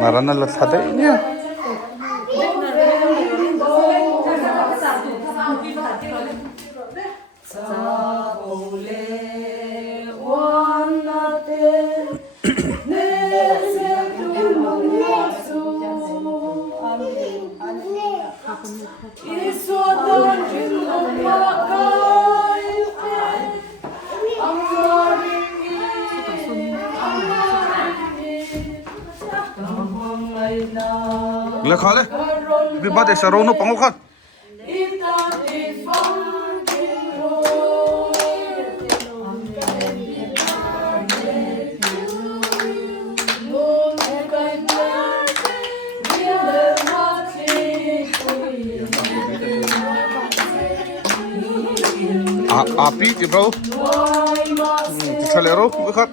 Marana sadainya. Boleh kali, tapi badai sarono pangokan. Api di bro, salero bukan.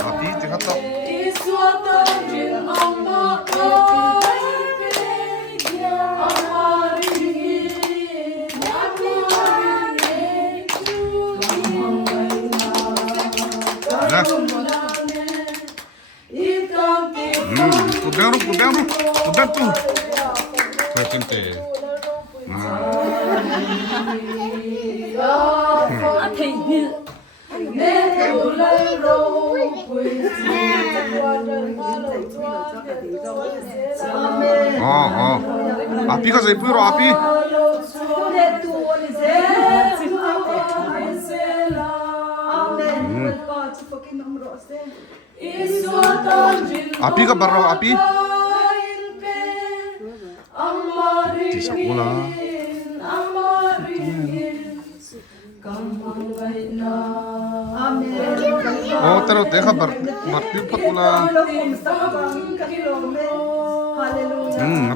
Api di kata. Kudan tuh. Kente. Api ka zaipu ro api. Api ka barro api. Di sekolah. Oh, terus dekha bertipat pula.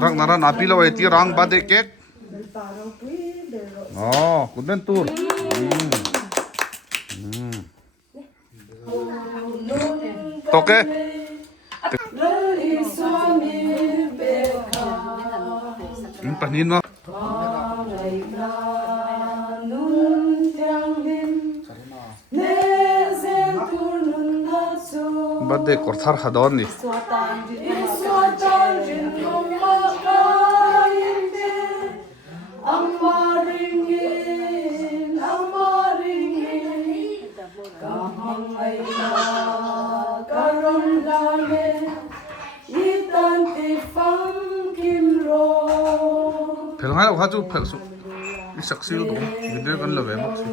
Rang naran api lo itu rang bade kek. Oh, kudan tur. Toke. Panin mo. Bade korthar hadon ni. Pelngai lo haju pelsu. Isaksi lo dong. Video kan lebih maksud.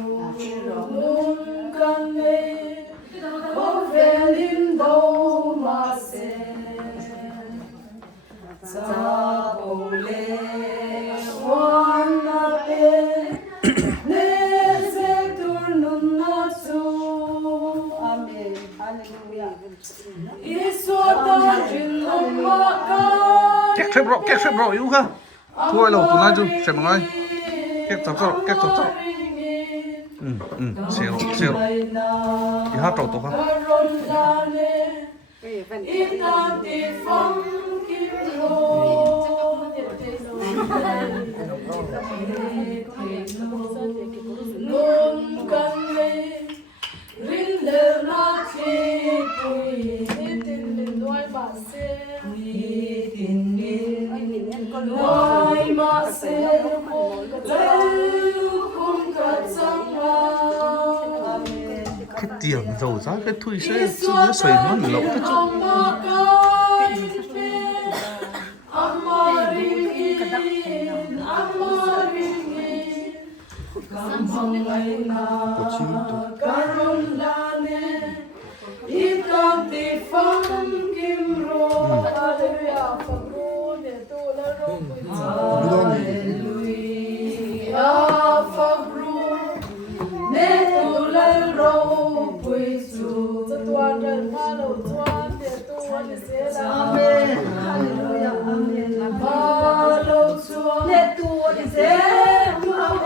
Kek bro, yêu ka? Thôi lâu tụi nó chứ, xem mọi người. Kek tập sao? Xero. Thì hát trâu tụi con. Cái tiền dầu giá cái thui sẽ xoay nó lẩu cái chút. Có chi Hallelujah. Amen. Hallelujah. Amen. Let to what is there. Amen.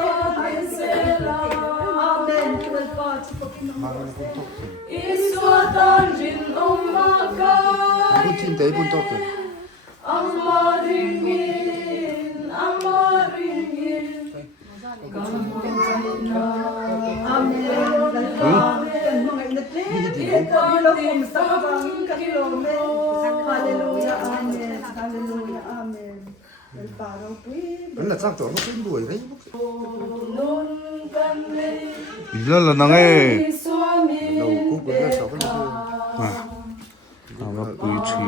Well, God, Buntin day buntok. Hallelujah. Amen. Hallelujah. Amen. Anh là sao chỗ nó cũng đuổi đấy. Giờ là nàng ấy Đầu cũng quên là sao cái này. mà bùi chín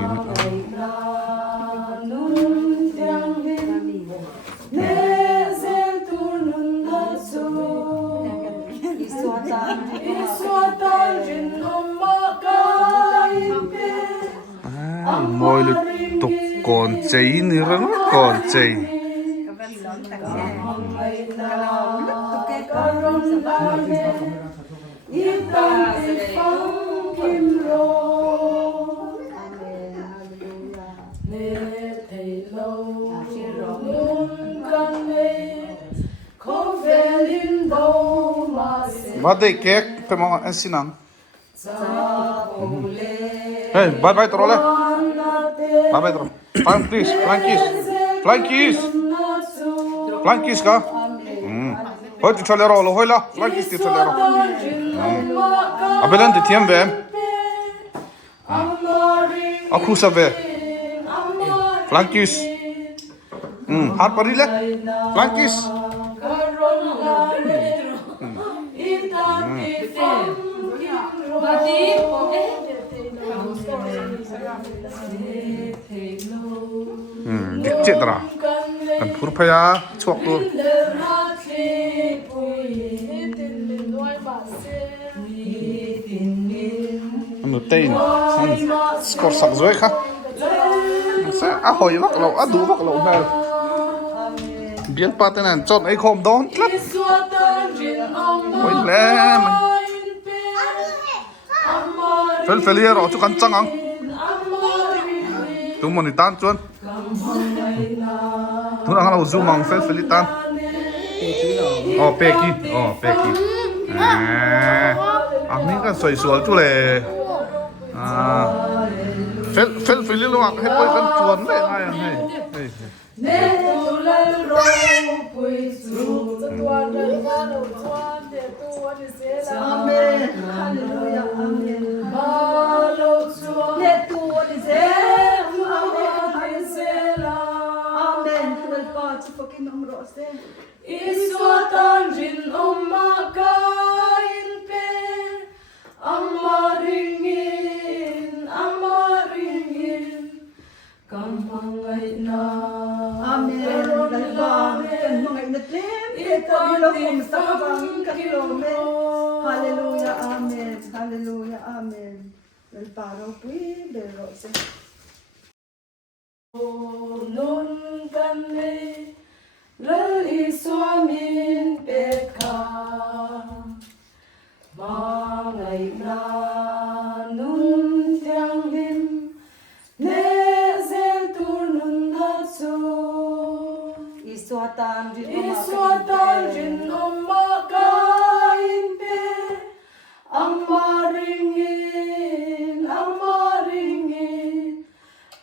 mồi là tục còn cháy nữa nó còn cháy mà đây kẹt phải mong anh xin ăn hey bye bye trole bye bye trole flying kiss ka hoi tu chale ro lo hoi la flying kiss ti chale ro abelan ti thiam ve aku sa ve flying kiss har pari le flying kiss chết ra làm phur phải à chuộc luôn nó tên score sặc rồi khác sẽ hồi bắt lẩu đủ bắt lẩu này biến pa tên này chọn ấy không đón lắm hồi lẹ mày phê liệt rồi chú cắn trăng ăn chúng mình tan chuan chúng ta đang zoom mang phê liệt tan peki mình cái soi soi chú lệ phê liệt luôn à hết bôi cái chuan đấy ngay Amen. Hallelujah. Amen. Let to what is there. Amen. Well, God, to fucking umrose. Iswatan jin umakain pe amaringin kampangai na Amen. Well, God, and mga inatlim. Itabilo kung sa kabangin kakilome. Hallelujah. Amen. Hallelujah. Amen. Well, paraw po berose. nun kanne lal iswamin peka mangai na nun tiang lim ne zel tur nun natsu Iswatan jin umakain pe amaringin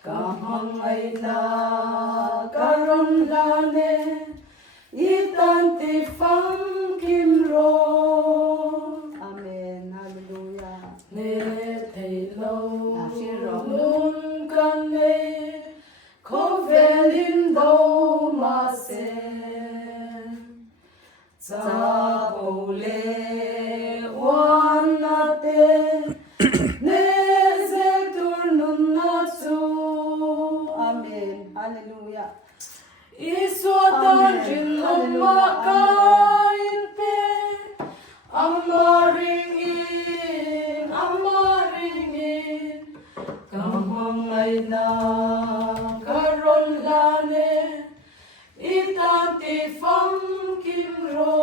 kamangay na karon lane itanti fang kimro Amen. Hallelujah. ne taylo nun kane kovelin do masen zabole wanate Amen. Hallelujah. Iswatan jin umakain pe amaringin kamangay na karon lane itanti fang kimro